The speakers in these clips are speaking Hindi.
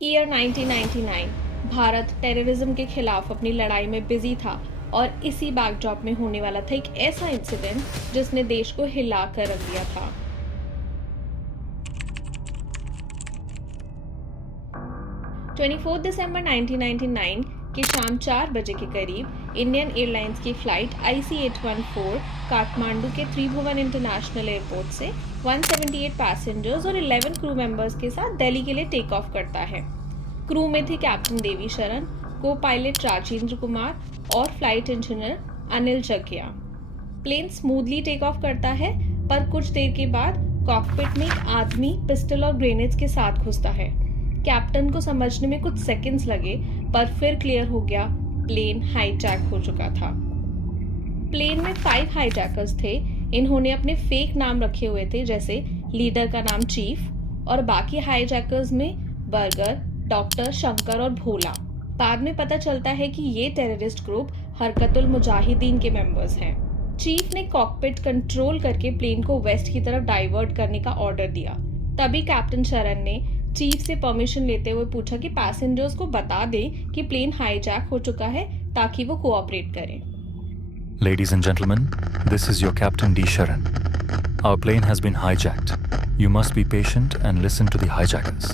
ईयर 1999 भारत टेररिज्म के खिलाफ अपनी लड़ाई में बिजी था और इसी बैकड्रॉप में होने वाला था एक ऐसा इंसिडेंट जिसने देश को हिला कर रख दिया था। 24 दिसंबर 1999 की शाम 4 बजे के करीब इंडियन एयरलाइंस की फ्लाइट IC814 काठमांडू के त्रिभुवन इंटरनेशनल एयरपोर्ट से 178 पैसेंजर्स और 11 क्रू मेंबर्स के साथ दिल्ली के लिए टेक ऑफ करता है। क्रू में थे कैप्टन देवी शरण, को पायलट राजेंद्र कुमार और flight engineer Anil Jaggia. Plane smoothly take off करता है, पर कुछ देर के बाद कॉकपिट में एक आदमी पिस्टल और ग्रेनेड्स के साथ घुसता है। कैप्टन को समझने में कुछ सेकंड्स लगे, पर फिर क्लियर हो गया, प्लेन हाईजैक हो चुका था। प्लेन में 5 हाईजैकर्स थे। इन्होंने अपने फेक नाम रखे हुए थे, जैसे लीडर का नाम चीफ और बाकी हाईजैकर्स में बर्गर, डॉक्टर, शंकर और भोला। बाद में पता चलता है कि ये टेररिस्ट ग्रुप हरकतुल मुजाहिदीन के मेंबर्स हैं। चीफ ने कॉकपिट कंट्रोल करके प्लेन को वेस्ट की तरफ डाइवर्ट करने का ऑर्डर दिया। तभी कैप्टन शरण ने चीफ से परमिशन लेते हुए पूछा कि पैसेंजर्स को बता दें कि प्लेन हाईजैक हो चुका है ताकि वो कोऑपरेट करें। Ladies and gentlemen, this is your Captain D. Sharan. Our plane has been hijacked. You must be patient and listen to the hijackers.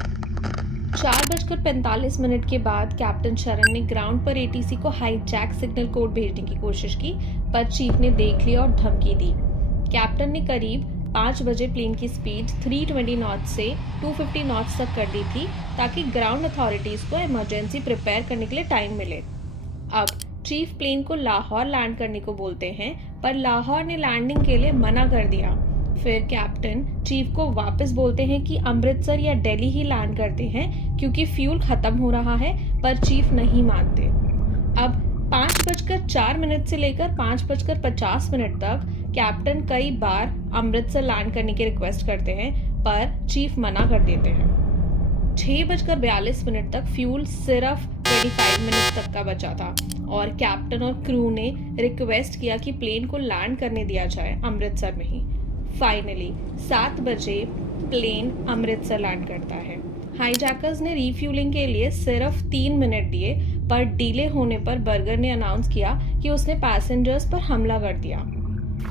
4:45 के बाद कैप्टन शरण ने ग्राउंड पर ATC को हाईजैक सिग्नल कोड भेजने की कोशिश की, पर चीफ ने देख लिया और धमकी दी। कैप्टन ने करीब 5 बजे प्लेन की स्पीड 320 नॉट्स से 250 नॉट्स तक कर दी थी, ताकि ग्राउंड अथॉरिटीज को इमरजेंसी प्रिपेयर करने के लिए टाइम मिले। अब चीफ प्लेन को लाहौर लैंड करने को बोलते हैं, पर लाहौर ने लैंडिंग के लिए मना कर दिया। फिर कैप्टन चीफ को वापस बोलते हैं कि अमृतसर या दिल्ली ही लैंड करते हैं क्योंकि फ्यूल खत्म हो रहा है, पर चीफ नहीं मानते। अब 5:04 से लेकर 5:50 तक कैप्टन कई बार अमृतसर लैंड करने की रिक्वेस्ट करते हैं, पर चीफ मना कर देते हैं। 6:42 तक फ्यूल सिर्फ 25 मिनट तक का बचा था और कैप्टन और क्रू ने रिक्वेस्ट किया कि प्लेन को लैंड करने दिया जाए अमृतसर में ही। फाइनली 7 बजे प्लेन अमृतसर लैंड करता है। हाईजैकर्स ने रीफ्यूलिंग के लिए सिर्फ 3 मिनट दिए, पर डिले होने पर बर्गर ने अनाउंस किया कि उसने पैसेंजर्स पर हमला कर दिया।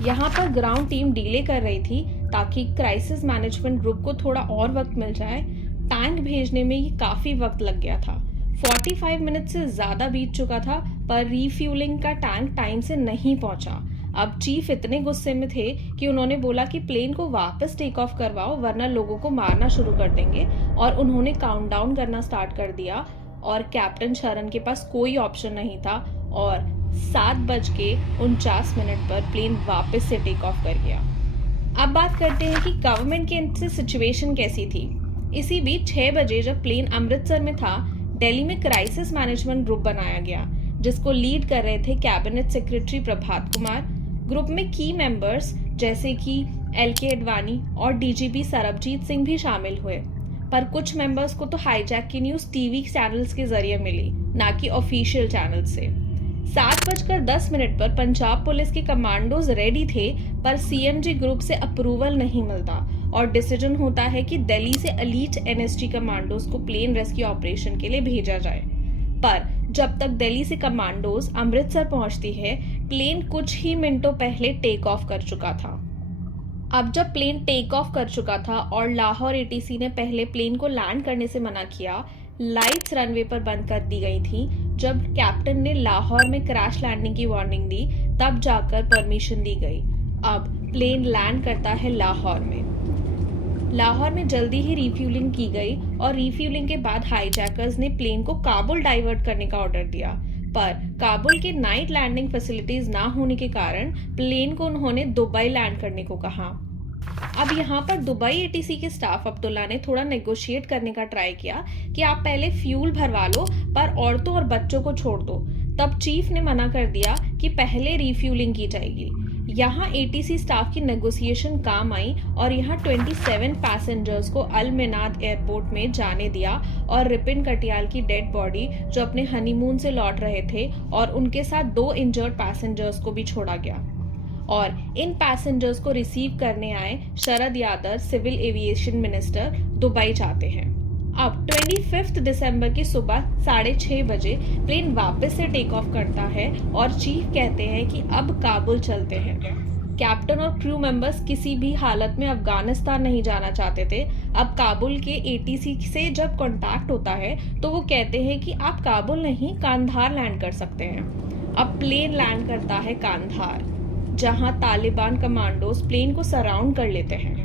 यहाँ पर ग्राउंड टीम डिले कर रही थी ताकि क्राइसिस मैनेजमेंट ग्रुप को थोड़ा और वक्त मिल जाए। टैंक भेजने में ये काफ़ी वक्त लग गया था। 45 मिनट से ज़्यादा बीत चुका था, पर रीफ्यूलिंग का टैंक टाइम से नहीं पहुंचा। अब चीफ इतने गुस्से में थे कि उन्होंने बोला कि प्लेन को वापस टेक ऑफ करवाओ, वरना लोगों को मारना शुरू कर देंगे, और उन्होंने काउंटडाउन करना स्टार्ट कर दिया। और कैप्टन शरण के पास कोई ऑप्शन नहीं था और 7:49 पर प्लेन वापस से टेक ऑफ कर गया। अब बात करते हैं कि गवर्नमेंट के एंड से सिचुएशन कैसी थी। इसी बीच 6 बजे जब प्लेन अमृतसर में था, दिल्ली में क्राइसिस मैनेजमेंट ग्रुप बनाया गया, जिसको लीड कर रहे थे cabinet secretary Prabhat Kumar. Group में की मेंबर्स जैसे कि LK अडवाणी और DGP सरबजीत सिंह भी शामिल हुए, पर कुछ मेंबर्स को तो हाईजैक की न्यूज़ टीवी चैनल्स के जरिए मिली, ना कि ऑफिशियल चैनल से। 7:10 पर पंजाब पुलिस के कमांडोज रेडी थे, पर CMG ग्रुप से अप्रूवल नहीं मिलता और डिसीजन होता है कि दिल्ली से एलीट NSG कमांडोज को प्लेन रेस्क्यू ऑपरेशन के लिए भेजा जाए। पर जब तक दिल्ली से कमांडोज अमृतसर पहुंचती है, प्लेन कुछ ही मिनटों पहले टेक ऑफ कर चुका था। अब जब प्लेन टेक ऑफ कर चुका था और लाहौर ATC ने पहले प्लेन को लैंड करने से मना किया, लाइट्स रनवे पर बंद कर दी गई थी। जब कैप्टन ने लाहौर में क्रैश लैंडिंग की वार्निंग दी, तब जाकर परमिशन दी गई। अब प्लेन लैंड करता है लाहौर में। लाहौर में जल्दी ही रिफ्यूलिंग की गई और रिफ्यूलिंग के बाद हाईजैकर्स ने प्लेन को काबुल डाइवर्ट करने का ऑर्डर दिया, पर काबुल के नाइट लैंडिंग फैसिलिटीज ना होने के कारण प्लेन को उन्होंने दुबई लैंड करने को कहा। अब यहाँ पर दुबई ATC के स्टाफ अब्दुल्ला ने थोड़ा नेगोशिएट करने का ट्राई किया कि आप पहले फ्यूल भरवा लो, पर औरतों और बच्चों को छोड़ दो। तब चीफ ने मना कर दिया कि पहले रिफ्यूलिंग की जाएगी। यहाँ ATC स्टाफ की नेगोशिएशन काम आई और यहाँ 27 पैसेंजर्स को अल मिनाद एयरपोर्ट में जाने दिया और रिपिन कटियाल की डेड बॉडी, जो अपने हनीमून से लौट रहे थे, और उनके साथ 2 इंजर्ड पैसेंजर्स को भी छोड़ा गया। और इन पैसेंजर्स को रिसीव करने आए Sharad Yadav, civil aviation minister, Dubai जाते हैं। अब 25 दिसंबर की सुबह 6:30 बजे प्लेन वापस से टेक ऑफ करता है और चीफ कहते हैं कि अब काबुल चलते हैं। कैप्टन और क्रू मेंबर्स किसी भी हालत में अफगानिस्तान नहीं जाना चाहते थे। अब काबुल के एटीसी से जब कांटेक्ट होता है तो वो कहते हैं कि आप काबुल नहीं कांधार लैंड कर सकते हैं। अब प्लेन लैंड करता है कांधार, जहां तालिबान कमांडोज प्लेन को सराउंड कर लेते हैं।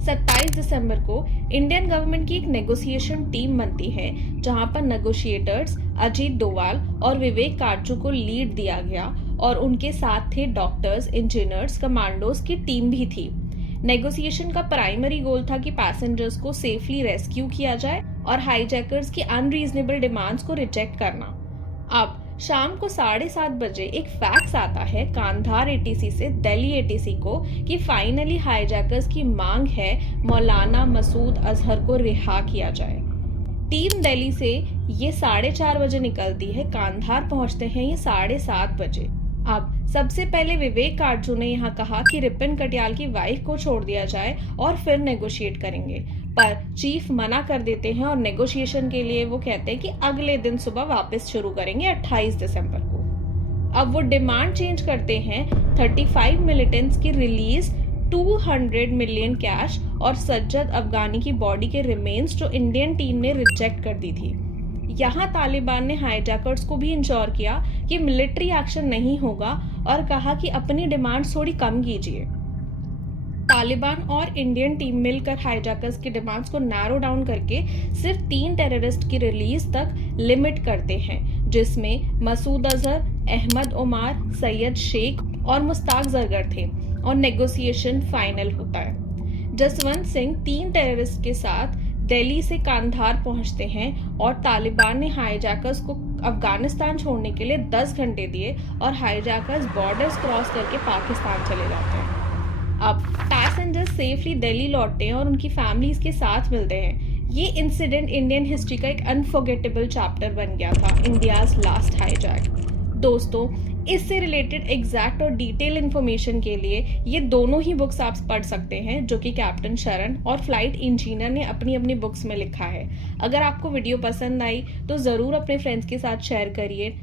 27 दिसंबर को इंडियन गवर्नमेंट की एक नेगोशिएशन टीम बनती है, जहां पर नेगोशिएटर्स अजीत डोवाल और विवेक काटजू को लीड दिया गया और उनके साथ थे डॉक्टर्स, इंजीनियर्स, कमांडोज की टीम भी थी। नेगोशिएशन का प्राइमरी गोल था कि पैसेंजर्स को सेफली रेस्क्यू किया जाए और हाईजैकर्स की अनरीजनेबल डिमांड्स को रिजेक्ट करना। अब शाम को 7:30 बजे एक फैक्स आता है कांधार एटीसी से दिल्ली एटीसी को कि फाइनली हाईजैकर्स की मांग है मौलाना मसूद अजहर को रिहा किया जाए। टीम दिल्ली से ये 4:30 बजे निकलती है, कांधार पहुंचते हैं ये 7:30 बजे। अब सबसे पहले विवेक काटजू ने यहाँ कहा कि रिपन कटियाल की वाइफ को छोड़ दिया जाए और फिर नेगोशिएट करेंगे, पर चीफ मना कर देते हैं और नेगोशिएशन के लिए वो कहते हैं कि अगले दिन सुबह वापस शुरू करेंगे 28 दिसंबर को। अब वो डिमांड चेंज करते हैं 35 मिलिटेंट्स की रिलीज, 200 मिलियन कैश और सज्जद अफगानी की बॉडी के रिमेन्स जो इंडियन टीम ने रिजेक्ट कर दी थी। यहाँ तालिबान ने हाईजैकर्स को भी इंश्योर किया कि मिलिट्री एक्शन नहीं होगा और कहा कि अपनी डिमांड थोड़ी कम कीजिए। तालिबान और इंडियन टीम मिलकर हाईजैकर्स की डिमांड्स को नैरो डाउन करके सिर्फ 3 टेररिस्ट की रिलीज तक लिमिट करते हैं, जिसमें मसूद अजहर, अहमद उमार, सैयद शेख और मुस्ताक जरगर थे और नेगोशिएशन फाइनल होता है। जसवंत सिंह 3 टेररिस्ट के साथ दिल्ली से कांधार पहुंचते हैं और तालिबान ने हाईजैकर्स को अफगानिस्तान छोड़ने के लिए 10 घंटे दिए और हाईजैकर्स बॉर्डर्स क्रॉस करके पाकिस्तान चले जाते हैं। अब पैसेंजर्स सेफली दिल्ली लौटते हैं और उनकी फैमिलीज के साथ मिलते हैं। ये इंसिडेंट इंडियन हिस्ट्री का एक अनफॉरगेटेबल चैप्टर बन गया था, इंडियाज लास्ट हाईजैक। दोस्तों, इससे रिलेटेड एग्जैक्ट और डिटेल इन्फॉर्मेशन के लिए ये दोनों ही बुक्स आप पढ़ सकते हैं, जो कि कैप्टन शरण और फ्लाइट इंजीनियर ने अपनी अपनी बुक्स में लिखा है। अगर आपको वीडियो पसंद आई तो ज़रूर अपने फ्रेंड्स के साथ शेयर करिए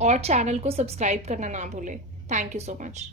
और चैनल को सब्सक्राइब करना ना भूलें। Thank you so much.